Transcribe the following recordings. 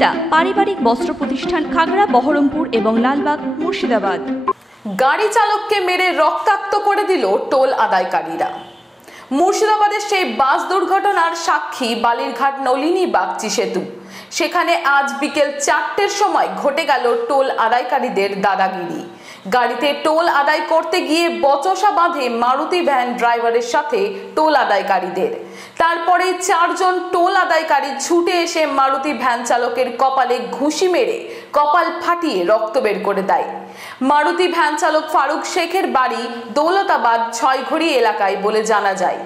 সুনিতা পারিবারিক বস্ত্র প্রতিষ্ঠান খাগড়া বহরমপুর এবং লালবাগ মুর্শিদাবাদ। গাড়ি চালককে মেরে রক্তাক্ত করে দিল টোল আদায়কারীরা। মুর্শিদাবাদের সেই বাস দুর্ঘটনার সাক্ষী বালিরঘাট নলিনী বাগচি সেতু। সেখানে আজ বিকেল 4টের সময় ঘটে গেল টোল আদায়কারীদের দাদাগিরি। গাড়িতে টোল আদায় করতে গিয়ে বচসা বাঁধে মারুতি ভ্যান ড্রাইভারের সাথে টোল আদায়কারীদের। তারপরে 4 জন টোল আদায়কারী ছুটে এসে মারুতি ভ্যান চালকের কপালে ঘুষি মেরে কপাল ফাটিয়ে রক্ত বের করে দেয়। মারুতি ভ্যান চালক ফারুক শেখের বাড়ি দৌলতাবাদ 6 ঘড়ি এলাকায় বলে জানা যায়।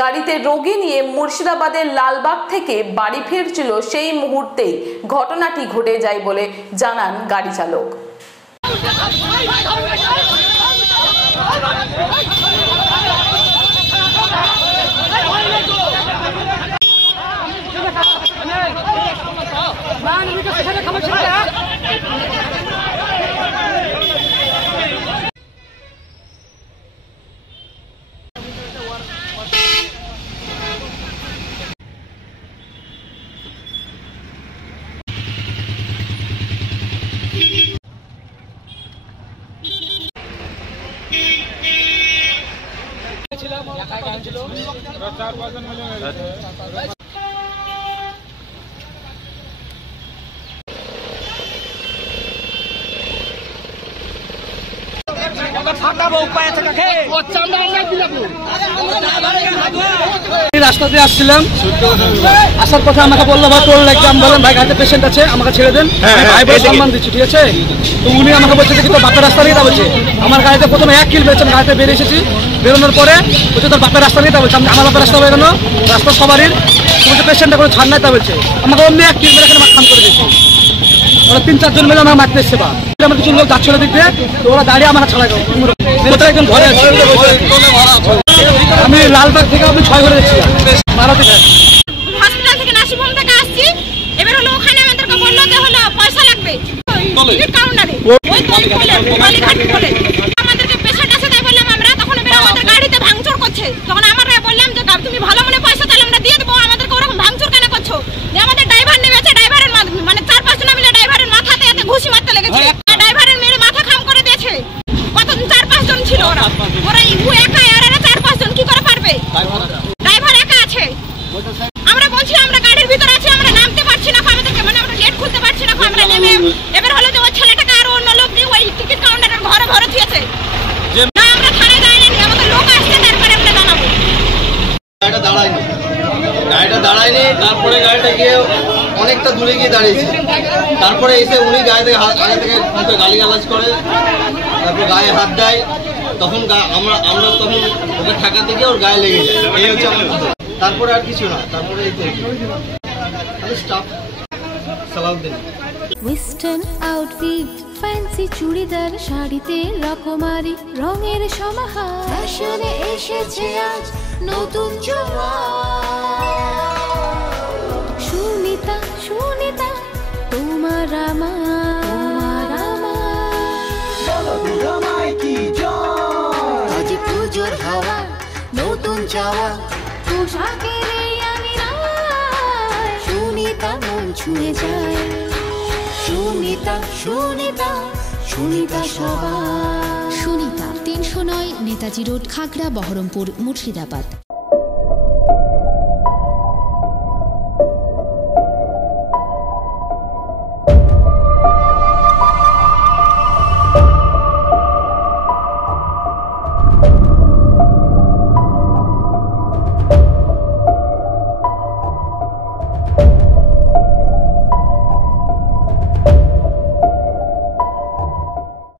গাড়িতে রোগী নিয়ে মুর্শিদাবাদের লালবাগ থেকে বাড়ি ফিরছিল সেই মুহূর্তেই ঘটনাটি ঘটে যায় বলে জানান গাড়ি চালক। রাস্তা দিয়ে আসছিলাম, আসার কথা আমাকে বললো ভাই টোল লাগবে। আমি বললাম ভাই গাড়িতে পেশেন্ট আছে, আমাকে ছেড়ে দেন। ভাই বলে সম্মান দিচ্ছি, ঠিক আছে। তো উনি আমাকে বলছে যে তোর বাপের রাস্তা নিয়ে বলছে। আমার গাড়িতে প্রথমে 1 কিল বেরোচ্ছে, গাড়িতে বেরিয়ে এসেছি। বেরোনোর পরে বলছে তোর বাপের রাস্তা নিয়ে বলছে। আমার বাপের রাস্তা হয়ে গেল, রাস্তা সবারই বলছে পেশেন্টটা করে ছাড় নাই তা বলছে। আমাকে অন্য 1 কিল মেরে এখানে মাথাম করে দিয়েছে। ওরা 3-4 জন মিলে আমার মারতে এসছে। বা আমার কিছু লোক যাচ্ছিল দিক দিয়ে, তো ওরা দাঁড়িয়ে আমার ছাড়া গেল। একজন ঘরে আছে, আমি লালবাগ থেকে আমি 6 ঘরে যাচ্ছিলাম মারুতি ভ্যান। হসপিটাল থেকে নাসিমহোম থেকে আসছি। এবার হলো ওখানে আমাদেরকে বললো যে হলো পয়সা লাগবে টিকিট কাউন্টারে, ওই বালিঘাট বলে আমাদেরকে পেশেন্ট আছে তাই বললাম আমরা। তখন এবার আমাদের গাড়িতে ভাঙচুর করছে। তখন আমরা বললাম যে তুমি ভালো মনে পয়সা তাহলে আমরা দিয়ে দেবো, আমাদেরকে ওরকম ভাঙচুর কেন করছো? আমাদের ড্রাইভার নেমেছে, ড্রাইভারের মানে 4-5 জন মিলে ড্রাইভারের মাথাতে এত ঘুষি মারতে লেগেছে। ড্রাইভারের মেরে মাথা খাম করে দিয়েছে। কত 4-5 জন ছিল ওরা ও একা, আর এরা 4-5 জন কি করে পারবে? ড্রাইভার একা আছে। আমরা বলছি আমরা গাড়ির ভিতরে আছি, আমরা নামতে পারছি না, আমাদেরকে মানে আমরা গেট খুলতে পারছি না, আমরা নেমে এবার হলো যে ওই ছেলেটাকে আর অন্য লোক নিয়ে ওই টিকিট কাউন্টারের ঘরে ভরে দিয়েছে। না আমরা থানায় যাইনি, আমাদের লোক আসছে তারপরে আমরা জানাবো। গাড়িটা দাঁড়ায়নি, তারপরে গাড়িটা গিয়ে অনেকটা দূরে গিয়ে দাঁড়িয়েছে। তারপরে এসে উনি গায়ে থেকে আগে থেকে মুখে গালিগালাজ করে, তারপরে গায়ে হাত দেয়। তখন আমরা তখন ওকে ঠেকাতে গিয়ে ওর গায়ে লেগে যায়। এই হচ্ছে আমার কথা। তারপরে আর কিছু না, তারপরে এই staff Salauddin. Western outfit, fancy churidar, শাড়িতে রকমারি রঙের সমাহার, ফ্যাশনে এসেছে আজ নতুন সুনিতা, সুনিতা তোমার আমার আজ পুজোর হাওয়া, নতুন চাওয়া পোশাকের আমি সুনিতা মন ছুঁয়ে যায়। সুনিতা, সুনিতা, সুনিতা সবার। সুনিতা 309 নেতাজি রোড, খাগড়া বহরমপুর, মুর্শিদাবাদ।